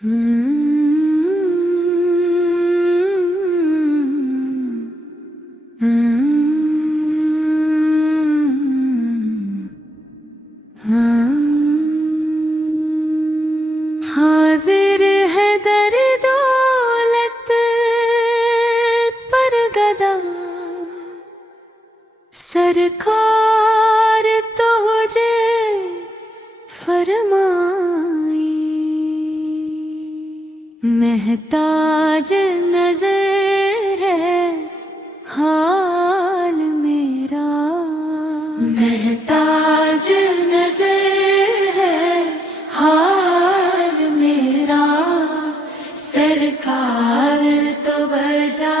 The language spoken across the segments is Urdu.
حاضر ہے در دولت پر گدا سرکار تو مجھے فرمائی، محتاج نظر ہے حال میرا، محتاج نظر ہے حال میرا، سرکار تو بجا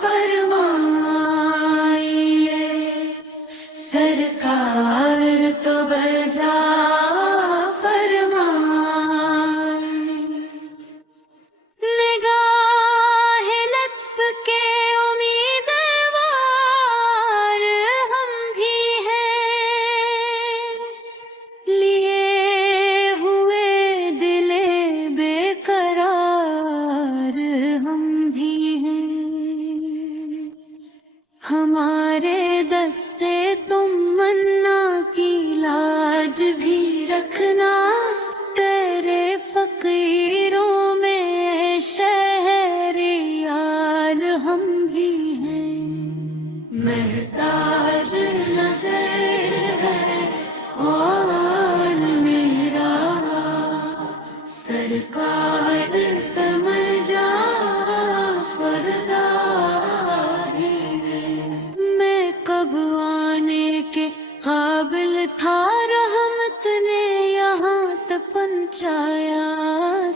فرمائیے، سرکار تو بجا ہمارے دستے تم منا کی لاج بھی رکھنا، تیرے فقیروں میں شہریال ہم بھی ہیں، محتاج نظر ہے حال میرا، سرکار تمجا قابل تھا، رحمت نے یہاں تک پہنچایا،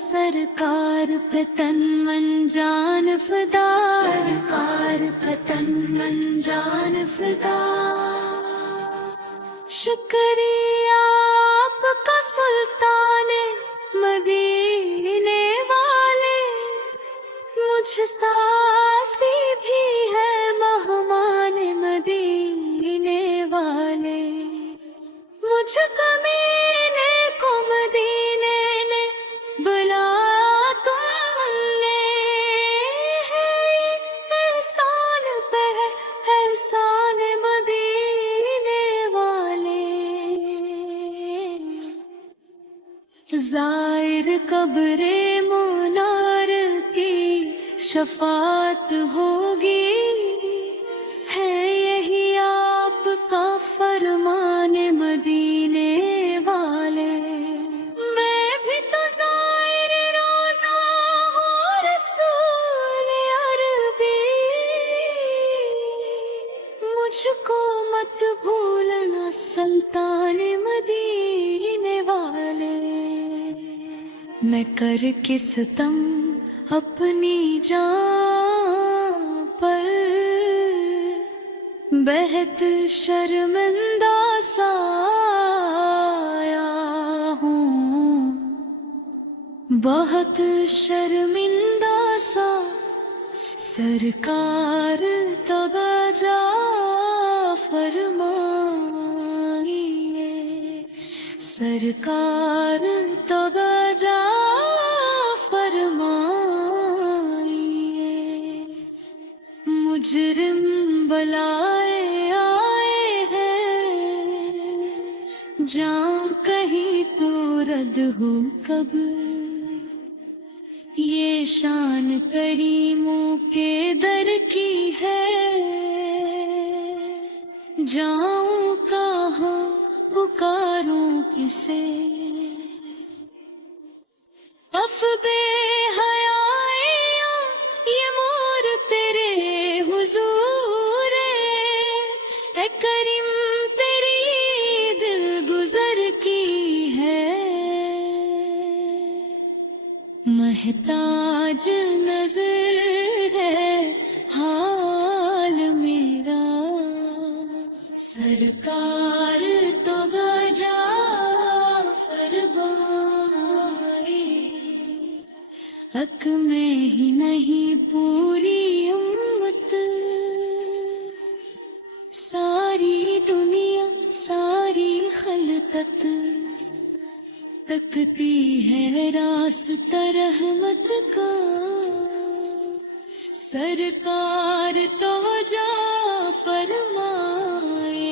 سرکار پہ تن من جان فدا، سرکار پہ تن من جان فدا، شکریہ آپ کا سلطان مدینے والے، مجھ ساسی بھی ہے مہمان مدینے والے، مجھ کمینے کو مدینے نے بلا تو نے ہے، احسان پہ ہے احسان مدینے والے، زائر قبر منار کی شفاعت ہوگی، ہے یہی آپ کا فرمان مدینے والے، میں بھی تو زائر روزہ ہوں رسول عربی، مجھ کو مت بھولنا سلطان مدینے والے، میں کر کے ستم اپنی جان پر بہت شرمندہ سا آیا ہوں، بہت شرمندہ سا، سرکار تب جا فرمائیے، سرکار تب جا مجرم بلائے آئے ہیں، جاؤں کہیں تو رد ہو قبر، یہ شان کریموں کے در کی ہے، جاؤں کہاں پکاروں کسے، اف بے حیائیاں یہ مور تیرے حضور اے کریم، تیری دل گزر کی ہے، محتاج نظر ہے حال میرا، سرکار تو بجا حق میں ہی نہیں پوری امت، ساری دنیا ساری خلقت تکتی ہے راستہ رحمت کا، سرکار تو جا فرمائے،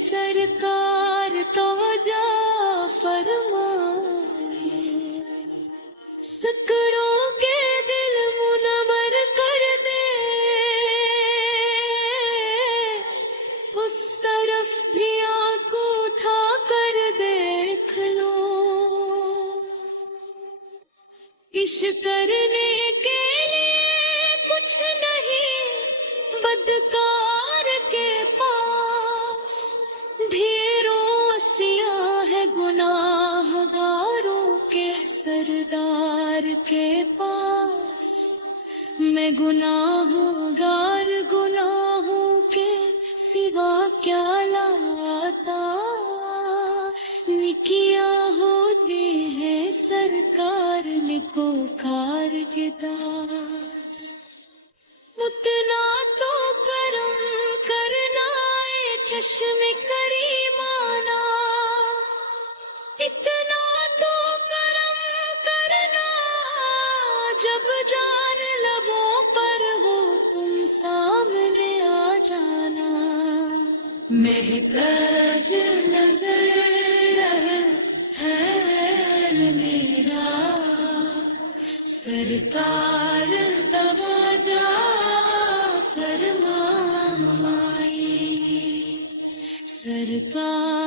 سرکار تو جا فرمائے، سکڑوں کے دل منور کر دے، اس طرف بھی آنکھ اٹھا کر دیکھ لو، عشق کرنے کے لیے کچھ نہیں بدکار کے پاس، ڈھیروں سیاہ ہے گناہ گاروں کے سردار کے پاس، میں گناہوں گار گناہوں کے سوا کیا لاتا، نکیا ہوتی ہے سرکار نکو کار کے داس، اتنا تو کرم کرنا اے چشم کریمانہ، اتنا تو کرم کرنا جب جان لبوں پر ہو تم سامنے آ جانا، محتاج نظر ہے میرا سرکار توجہ فرمائے، سرکار